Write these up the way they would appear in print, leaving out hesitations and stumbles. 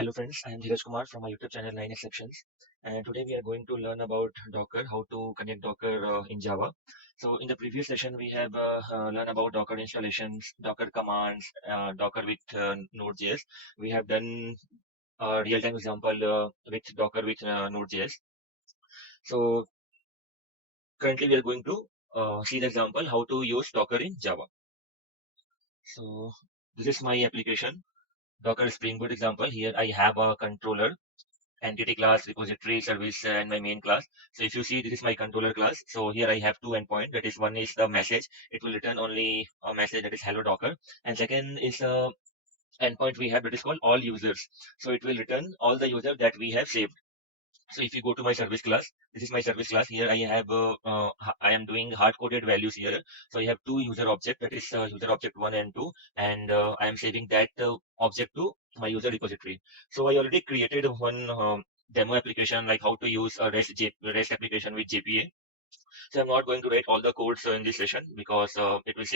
Hello friends, I am Dheeraj Kumar from my YouTube channel 9 Exceptions, and today we are going to learn about Docker, how to connect Docker in Java. So in the previous session we have learned about Docker installations, Docker commands, Docker with Node.js. We have done a real-time example with Docker with Node.js. So currently we are going to see the example how to use Docker in Java. So this is my application, Docker Spring Boot example. Here I have a controller, entity class, repository, service, and my main class. So if you see, this is my controller class. So here I have two endpoints. That is, one is the message. It will return only a message, that is hello Docker. And second is a endpoint we have that is called all users. So it will return all the users that we have saved. So if you go to my service class, this is my service class. Here I have, I am doing hard-coded values here. So I have two user object, that is user object 1 and 2, and I am saving that object to my user repository. So I already created one demo application, like how to use a REST application with JPA. So I'm not going to write all the codes in this session because it will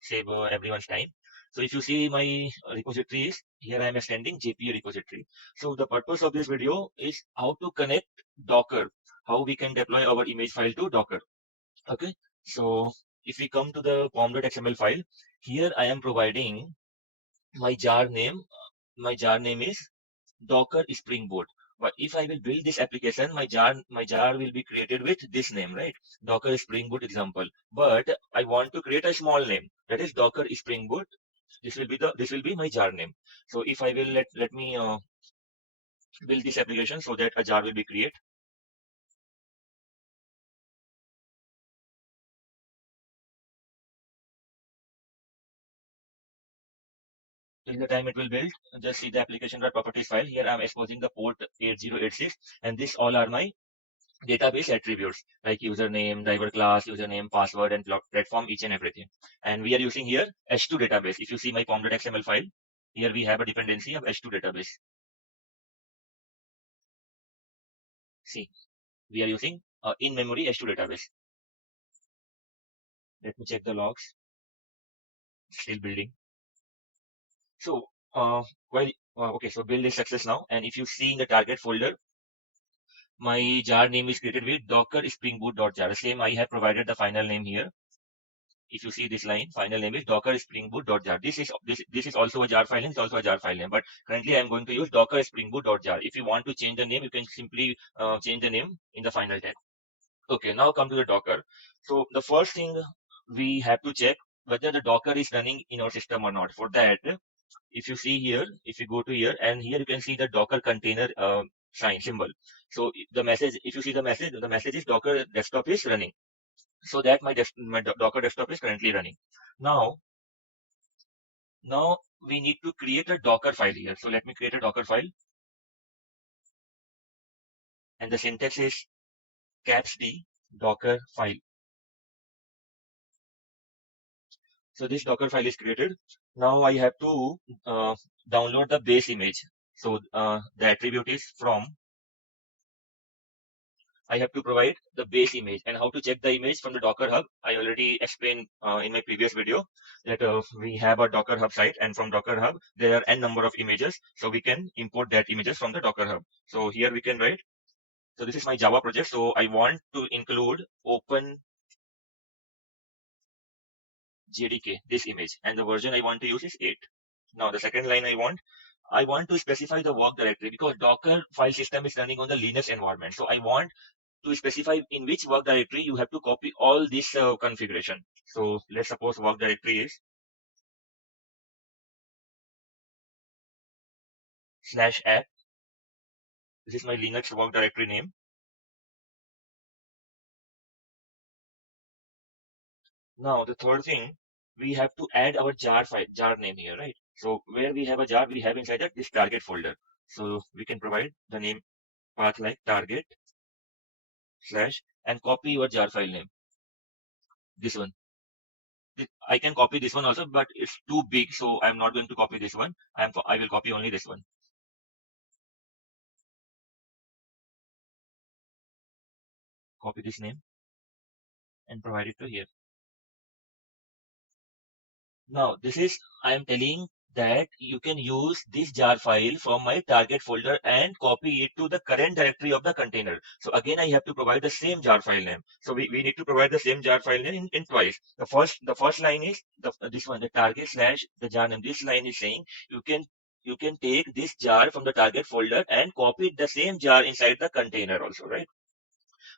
save everyone's time. So if you see my repositories, here I am extending JPA repository. So the purpose of this video is how to connect Docker, how we can deploy our image file to Docker. Okay. So if we come to the pom.xml file, here I am providing my jar name. My jar name is Docker Spring Boot. But if I will build this application, my jar will be created with this name, right? Docker Spring Boot example. But I want to create a small name, that is Docker Spring Boot. This will be my jar name. So if I will let me build this application so that a jar will be created. Till the time it will build, just see the application.properties file. Here I'm exposing the port 8086, and this all are my database attributes like username, driver class, username, password, and platform, each and everything. And we are using here H2 database. If you see my pom.xml file, here we have a dependency of H2 database. See, we are using in-memory H2 database. Let me check the logs. Still building. So, okay, so build is success now. And if you see in the target folder, my jar name is created with Docker Spring Boot.jar. Same, I have provided the final name here. If you see this line, final name is Docker Spring Boot.jar. This is also a jar file name. It's also a jar file name. But currently, I'm going to use Docker Spring Boot.jar. If you want to change the name, you can simply change the name in the final tag. Okay, now come to the Docker. So the first thing we have to check whether the Docker is running in our system or not. For that, if you see here, if you go to here, and here you can see the Docker container sign symbol. So the message, if you see the message is Docker desktop is running. So that my Docker desktop is currently running. Now, now we need to create a Docker file here. So let me create a Docker file, and the syntax is caps D Docker file. So this Docker file is created. Now I have to download the base image. So the attribute is from. I have to provide the base image, and how to check the image from the Docker Hub. I already explained in my previous video that we have a Docker Hub site, and from Docker Hub there are n number of images, so we can import that images from the Docker Hub. So here we can write. So this is my Java project. So I want to include open JDK, this image, and the version I want to use is 8. Now the second line I want to specify the work directory because Docker file system is running on the Linux environment. So I want to specify in which work directory you have to copy all this configuration. So let's suppose work directory is /app. This is my Linux work directory name. Now the third thing, we have to add our jar name here, right? So where we have a jar, we have inside that this target folder. So we can provide the name path like target / and copy your jar file name. This one. I can copy this one also, but it's too big, so I'm not going to copy this one. I will copy only this one. Copy this name and provide it to here. Now, this is, I am telling that you can use this jar file from my target folder and copy it to the current directory of the container. So again, I have to provide the same jar file name. So we need to provide the same jar file name in twice. The first line is this one, the target slash the jar name. This line is saying you can take this jar from the target folder and copy the same jar inside the container also, right?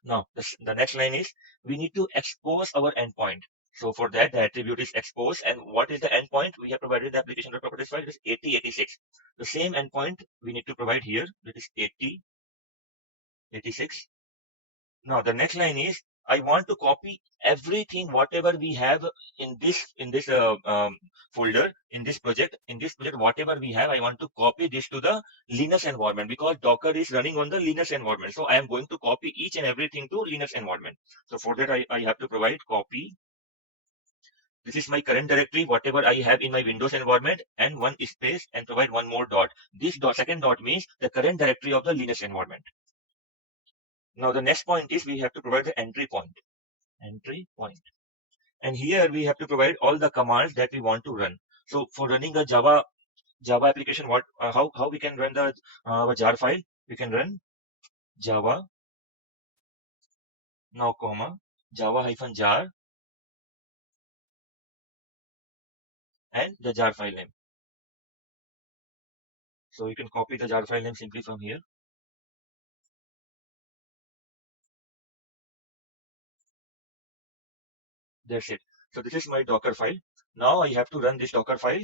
Now, the next line is we need to expose our endpoint. So for that, the attribute is expose. And what is the endpoint? We have provided the application properties file. It is 8086. The same endpoint we need to provide here. That is 8086. Now, the next line is I want to copy everything, whatever we have in this folder, in this project, whatever we have, I want to copy this to the Linux environment because Docker is running on the Linux environment. So I am going to copy each and everything to Linux environment. So for that, I have to provide copy. This is my current directory, whatever I have in my Windows environment, and one space and provide one more dot. This second dot means the current directory of the Linux environment. Now the next point is we have to provide the entry point. Entry point. And here we have to provide all the commands that we want to run. So for running a Java application, how we can run the jar file? We can run Java now comma Java hyphen jar and the jar file name. So you can copy the jar file name simply from here. That's it. So this is my Docker file. Now I have to run this Docker file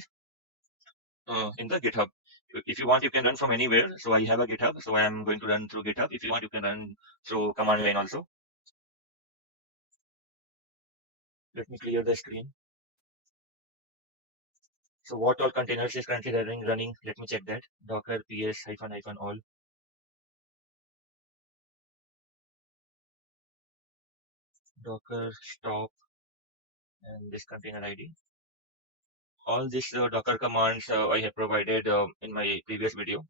in the GitHub. If you want, you can run from anywhere. So I have a GitHub, so I am going to run through GitHub. If you want, you can run through command line also. Let me clear the screen. So what all containers is currently running? Let me check that. Docker ps -- all. Docker stop and this container ID. All these Docker commands I have provided in my previous video.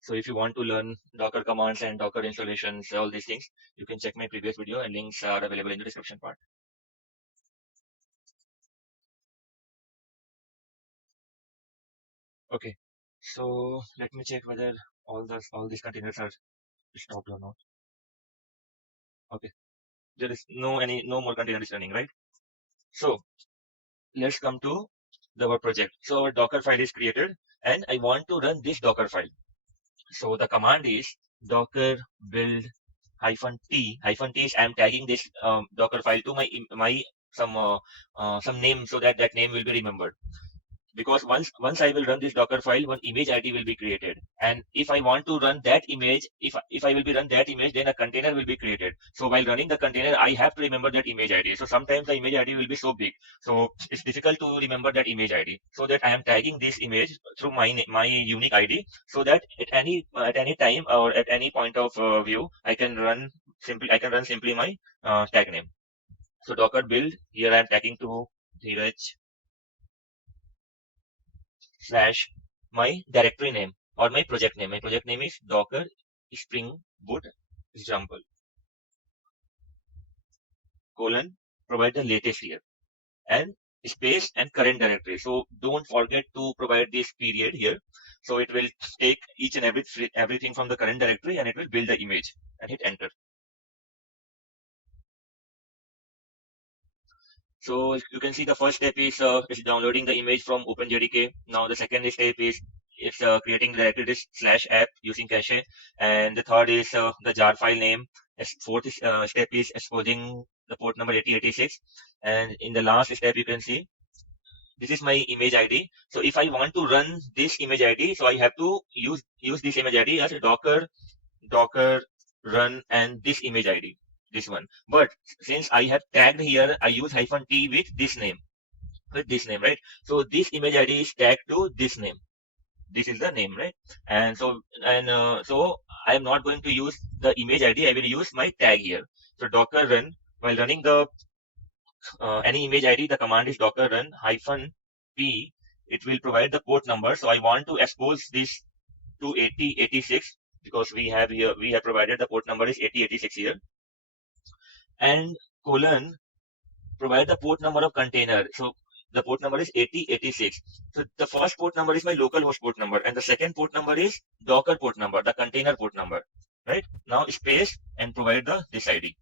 So if you want to learn Docker commands and Docker installations, all these things, you can check my previous video and links are available in the description part. Okay, so let me check whether all these containers are stopped or not. Okay, there is no more containers running, right? So let's come to our project. So our Docker file is created and I want to run this Docker file. So the command is docker build -t. -t is I'm tagging this Docker file to my some name so that that name will be remembered. Because once I will run this Docker file, one image ID will be created. And if I want to run that image, if I will be run that image, then a container will be created. So while running the container, I have to remember that image ID. So sometimes the image ID will be so big. So it's difficult to remember that image ID. So that I am tagging this image through my unique ID so that at any time or at any point of view, I can run simply my tag name. So Docker build, here I am tagging to Dheeraj / my directory name or my project name. My project name is Docker Spring Boot example : provide the latest here and space and current directory. So don't forget to provide this period here. So it will take each and everything from the current directory and it will build the image and hit enter. So you can see the first step is downloading the image from OpenJDK. Now the second step is it's creating the directory /app using cache, and the third is the jar file name. Fourth step is exposing the port number 8086, and in the last step you can see this is my image ID. So if I want to run this image ID, so I have to use this image ID as docker run and this image ID, this one. But since I have tagged here, I use -t with this name, right? So this image ID is tagged to this name. This is the name, right? And so I am not going to use the image ID. I will use my tag here. So docker run, while running the any image ID, the command is docker run -p. It will provide the port number. So I want to expose this to 8086 because we have provided the port number is 8086 here, and : provide the port number of container. So the port number is 8086. So the first port number is my localhost port number, and the second port number is Docker port number, the container port number. Right now, space and provide this ID.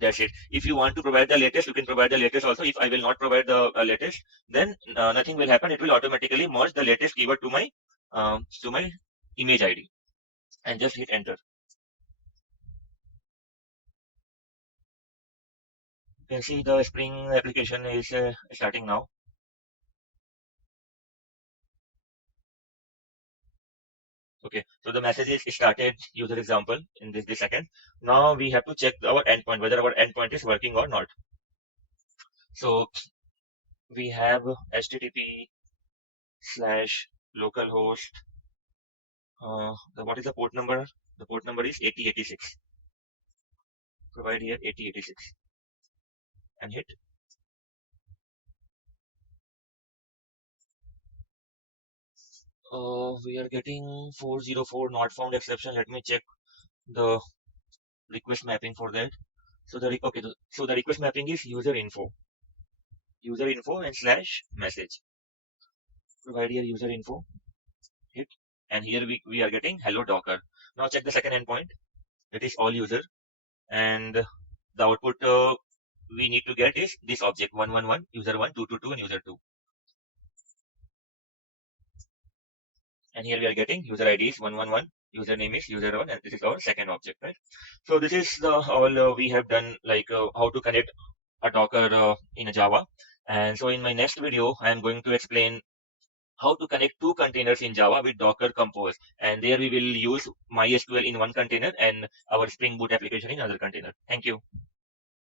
That's it. If you want to provide the latest, you can provide the latest also. If I will not provide the latest, then nothing will happen. It will automatically merge the latest keyword to my image ID, and just hit enter. You can see the Spring application is starting now. Okay, so the message is started user example in this second. Now we have to check our endpoint, whether our endpoint is working or not. So we have http/localhost. What is the port number? The port number is 8086. Provide here 8086 and hit. We are getting 404 not found exception. Let me check the request mapping for that. So the request mapping is user info and slash message. Provide here user info, hit, and here we are getting hello Docker. Now check the second endpoint. It is all user, and the output we need to get is this object 111, user 1, 222, and user 2. And here we are getting user ID is 111, username is user 1, and this is our second object, right? So this is the all we have done, like how to connect a Docker in a Java. And so in my next video, I am going to explain how to connect two containers in Java with Docker Compose. And there we will use MySQL in one container and our Spring Boot application in another container. Thank you.